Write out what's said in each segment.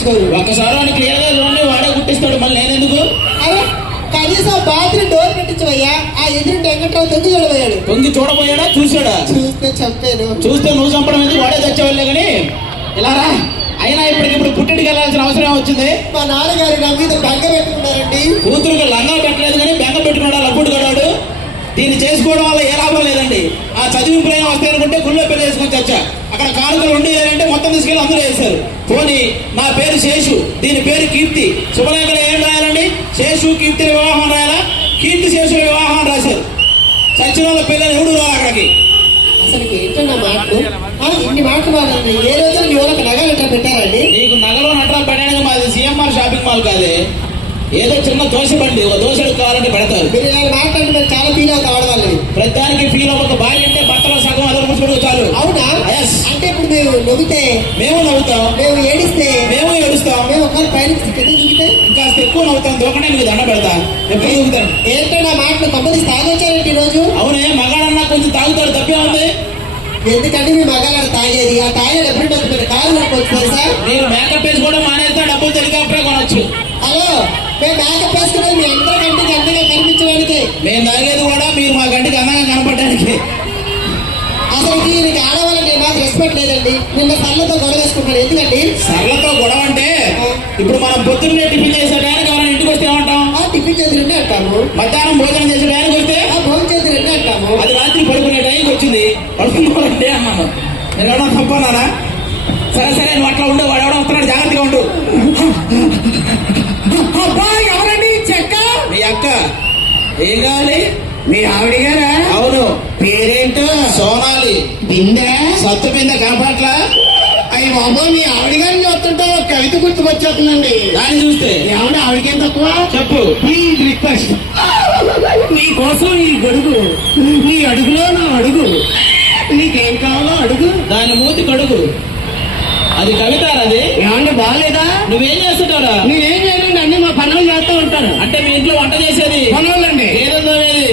పట్టించుకోరు. ఒక్కసారి వాడిని క్లియర్ గా చూడండి, వాడే గుర్తిస్తాడు. మళ్ళీ నేనెందుకు? అరే కనీసం బాత్రూమ్ డోర్ పెట్టించవయ్యా. ఆ ఎదురు వెంకట్రావు తొంగి చూడబోయాడు. తొంగి చూడబోయాడా? చూసాడా? చూస్తే చంపాను. చూస్తే నువ్వు చంపడం ఎందుకు? వాడే తెచ్చేవాళ్ళే కానీ ఇలా రా. అయినా ఇప్పటికిప్పుడు పుట్టింటికి వెళ్ళాల్సిన అవసరం వచ్చింది. మా నాన్నగారు నా మీద బెంగ పెట్టుకున్నారండి. కూతురుకి లంగా పెట్టలేదు కానీ బెంగ పెట్టుకున్నాడు లబ్బుడు గడాడు. దీన్ని చేసుకోవడం వల్ల ఏ లాభం లేదండి. ఆ చదివింపులైనా వస్తాయి అనుకుంటే గుళ్ళో పెళ్లి చేసుకొని చచ్చా. అక్కడ కానుకలు ఉండేదంటే మొత్తం తీసుకెళ్ళి అందరూ వేశారు. పోనీ నా పేరు శేషు, దీని పేరు కీర్తి. శుభలేఖలో ఏం రాయాలండి? శేషు కీర్తి వివాహం రాయాలా? కీర్తి శేషు వివాహం రాశారు. చచ్చిన వాళ్ళ పిల్లలు ఎవడు రావాలి అక్కడికి? అసలు ఏంటన్నా మాటలు? ఇన్ని మాటలు వాళ్ళని ఏ రోజు నీ వాళ్ళకి నగలు ఎట్లా పెట్టారండి? నీకు నగలో నటరా పెట్టడానికి మాది సిఎంఆర్ షాపింగ్ మాల్ కాదే. ఏదో చిన్న దోశ బండి, ఒక దోశలు కావాలంటే పెడతారు. మీరు ఇలా మాట్లాడి మేము చాలా ఫీల్ అవుతాం ఆడవాళ్ళని. ప్రతిదానికి ఫీల్ అవ్వక భార్య అంటే భర్తలో సగం అదే ముసుగుడు చాలు. అవునా? అంటే ఇప్పుడు మీరు నవ్వితే మేము నవ్వుతాం, మేము ఏడిస్తే మేము ఏడుస్తాం, మేము ఒకరి పైన కింద దిగితే ఇంకా ఎక్కువ నవ్వుతాం. దూకనే మీకు దండ పెడతా. ఎప్పుడు దూకుతాను? ఏంటన్నా మాటలు కంపెనీ తాగొచ్చారంటే ఈ రోజు? అవునే, మగాడన్నా కొంచెం తాగుతాడు, తప్పే ఉంది. ఎందుకంటే మీ మగాళ్ళ తాగేది ఆ తాగేది ఎప్పుడు మీరు కాలు నొప్పొచ్చు సార్. నేను మేకప్ వేసుకోవడం మానేస్తా, డబ్బులు హెలికాప్టరే కొనొచ్చు. హలో, మేము మేకప్ వేసుకునేది మీ అందరి కంటికి అందంగా కనిపించడానికి. మేము తాగేది కూడా మీరు మా గంటికి అందంగా కనపడడానికి. అసలు దీనికి ఆడవాళ్ళకి నాకు రెస్పెక్ట్ లేదండి. నిన్న సర్లతో గొడవ వేసుకుంటాను. ఎందుకండి సర్లతో గొడవ అంటే? ఇప్పుడు మనం పొద్దున్నే టిఫిన్ చేసే టైంకి ఎవరైనా ఇంటికి వస్తే ఏమంటాం? టిఫిన్ చేతులుండే అంటాము. మధ్యాహ్నం భోజనం చేసే టైంకి వస్తే భోజనం చేతులుండే అంటాము. అది రాత్రి పడుకునే టైంకి వచ్చింది, పడుకున్నారంటే అన్నాను. నేను ఎవడో తప్పన్నానా? సరే సరే, నువ్వు అట్లా ఉండు, వాడు ఎవడో వస్తున్నాడు, జాగ్రత్తగా ఉండు. ఎవరండి? చెక్క మీ అక్క. ఏం కావాలి? మీ ఆవిడ గారా? అవును. పేరేంటో? సోనాలి. బిందె? సత్తు బిందె కనపట్లా? అయ్యి బాబు, మీ ఆవిడ గారిని చూస్తుంటే కవిత గుర్తుకొచ్చేస్తుందండి. దాన్ని చూస్తే ఏమన్నా ఆవిడకేం తక్కువ? చెప్పు. ప్లీజ్ రిక్వెస్ట్, నీ కోసం ఈ గడుగు, నీ అడుగులో నా అడుగు, నీకేం కావాలో అడుగు. దాని మూతి కడుగు. అది కవితారా? అది ఏమన్నా బాగాలేదా? నువ్వేం చేస్తుంటారా? నేనేం చేయలేండి, అన్ని మా పనులు చేస్తూ ఉంటాను. అంటే మీ ఇంట్లో వంట చేసేది పనులండి. ఏదో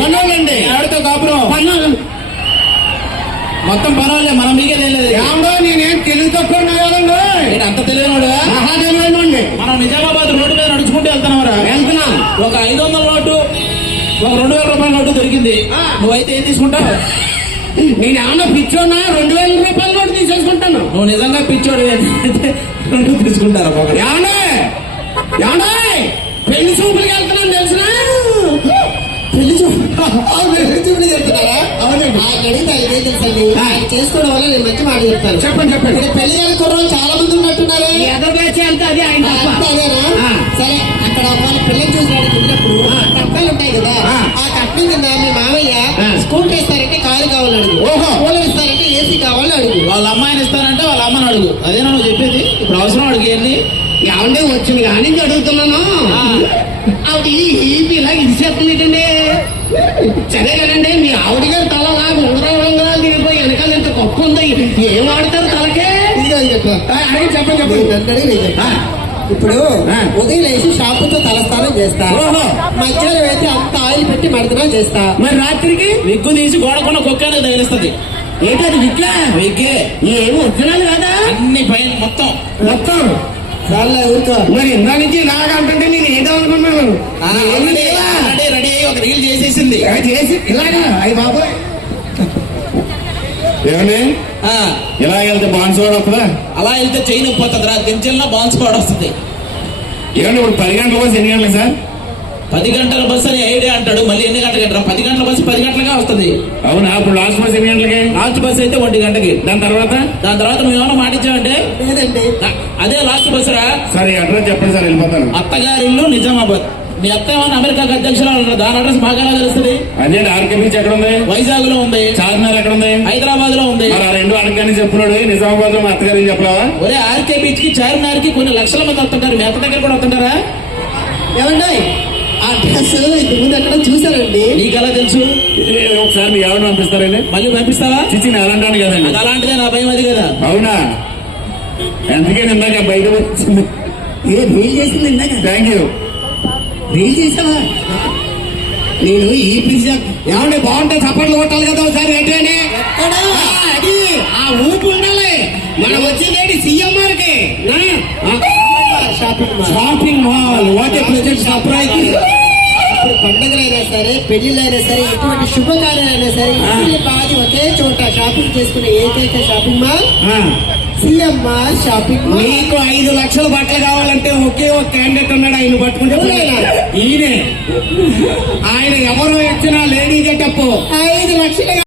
పనులండి. ఆవిడతో కాపురం పనులు మొత్తం పర్వాలే, మనం మీకే తెలియదు. ఏమో నేనేం తెలివి తక్కువ కదండి. నేను అంత తెలియనుడు. మహాదేవుడండి. మనం నిజామాబాద్ రోడ్డు మీద నడుచుకుంటూ వెళ్తున్నావురా? వెళ్తున్నాం. ఒక 500 నోటు, ఒక 2000 రూపాయల నోటు దొరికింది. నువ్వైతే ఏం తీసుకుంటావు? నేను ఏమన్నా పిచ్చోనా? 2000 రూపాయల నోటు తీసేసుకుంటాను. నువ్వు నిజంగా పిచ్చోడు అయితే 2 తీసుకుంటారా? ఏమన్నా పెళ్లి చూపులకి వెళ్తున్నాను తెలిసిన. పెళ్లి చూపులు చెప్తున్నారా? అవునండి. ఆయన అడిగితే ఆయన ఏం తెలుసండి, ఆయన చేసుకోవడం వల్ల నేను మంచి మాట చెప్తాను. చెప్పండి. పెళ్లి గారి కుర్రలు చాలా మంది ఉన్నట్టున్నారు. అదేనా? సరే, అక్కడ వాళ్ళ పిల్లలు చూసినాడు వెళ్ళినప్పుడు కట్నాలు ఉంటాయి కదా, ఆ కట్నం కింద మీ మామయ్య స్కూటర్ ఇస్తారంటే కారు కావాలని అడుగు, కూలర్ ఇస్తారంటే ఏసీ కావాలని అడుగు, వాళ్ళ అమ్మాయిని ఇస్తానంటే వాళ్ళ అమ్మని అడుగు. అదేనా నువ్వు చెప్పేది? ఇప్పుడు అవసరం అడుగు. ఏంది? ఏమంటే వచ్చింది కానీ అడుగుతున్నాను. ఆవిడ ఇలా ఇచ్చేస్తుందండి. సరే కదండి, మీ ఆవిడ గారు తల నాకు ఉంగరాలు దిగిపోయి వెనకాల ఎంత గొప్ప ఉంది. ఏం వాడతారు తలకే? చెప్పండి. ఇప్పుడు ఉదయం లేచి షాంపూతో తలస్నానం చేస్తా, మధ్యాహ్నం అయితే అంత ఆయిల్ పెట్టి మడతనం చేస్తా, మరి రాత్రికి విగ్గు తీసి గోడకున్న కుక్కనే తగిలిస్తుంది. ఏంటది విగ్గా? విగ్గే. ఏమి వచ్చినాలు కదా అన్ని పైన మొత్తం చాలా ఊరుకో. మరి ఇందా నుంచి ఇలాగా అంటుంటే నేను ఏదో అనుకున్నాను. రెడీ అయ్యి ఒక రీల్ చేసేసింది. చేసి ఇలాగా అయ్యి బాబోయ్. ఏమండి ఇలా వెళ్తే బాన్స్ కూడా వస్తుందా? అలా వెళ్తే చైన్ పోతుంది రా, తెంచెల్లా బాన్స్ కూడా వస్తుంది. ఏమండి ఇప్పుడు 10 గంటల బస్సు ఎన్ని గంటలకు సార్? 10 గంటల బస్సు అని ఐడియా అంటాడు, మళ్ళీ ఎన్ని గంటలకి అంటారా? 10 గంటల బస్సు 10 గంటలుగా వస్తుంది. అవునా? అప్పుడు లాస్ట్ బస్ ఎన్ని గంటలకి? లాస్ట్ బస్సు అయితే 1 గంటకి. దాని తర్వాత నువ్వు ఏమైనా మాటించావంటే లేదండి, అదే లాస్ట్ బస్సు రా. సరే అడ్రస్ చెప్పండి సార్, వెళ్ళిపోతాను. అత్తగారి ఇల్లు నిజామాబాద్. మీ అత్త ఏమన్నా అమెరికాకి అధ్యక్షురాలు ఉన్నారు, దాని అడ్రస్ బాగా తెలుస్తుంది. అదే ఆర్కే బీచ్ ఎక్కడ ఉంది? వైజాగ్ లో ఉంది. చార్మినార్ ఎక్కడ ఉంది? హైదరాబాద్ లో ఉంది. మరి ఆ 2 అడగని చెప్తున్నాడు. నిజామాబాద్ లో మా అత్తగారు చెప్పలేవా? ఒరే, ఆర్కే బీచ్ కి చార్మినార్ కి కొన్ని లక్షల మంది వస్తుంటారు. మీ అత్త దగ్గర కూడా వస్తుంటారా? ఏమండి ఆ డ్రెస్ ఇంత ముందు ఎక్కడ చూసారండి? నీకెలా తెలుసు? ఒకసారి మీ ఎవరిని పంపిస్తారండి? మళ్ళీ పంపిస్తావా? చిచ్చి నేను అలాంటాను కదండి. అది అలాంటిదే, నా భయం అది కదా. అవునా? ఎందుకని ఇందాక బయట వచ్చింది. రీల్ చేసింది ఇందాక. Thank you. రీల్ చేసావా? నేను ఈ పిజ్జా ఏమంటే బాగుంటే చప్పట్లు కొట్టాలి కదా ఒకసారి. ఏంటంటే అది ఆ ఊపు ఉండాలి. మనం వచ్చేది సీఎంఆర్ కి. Shopping mall. Shopping mall what a present surprise. ఇప్పుడు పండుగలైనా సరే, పెళ్లిళ్ళైనా సరే, ఎటువంటి శుభకార్యాలైనా సరే, ఇంటిని బాది ఒకే చోట షాపింగ్ చేసుకునే ఏకైక shopping mall CMR shopping mall. మీకు 5 లక్షల బట్టలు కావాలంటే ఒకే ఒక క్యాండిడేట్ ఉన్నాడు, ఆయన పట్టుకుంటే ఎవరైనా? ఈయనే. ఆయన ఎవరు ఇచ్చినా లేడీ గెటప్ 5 లక్షలు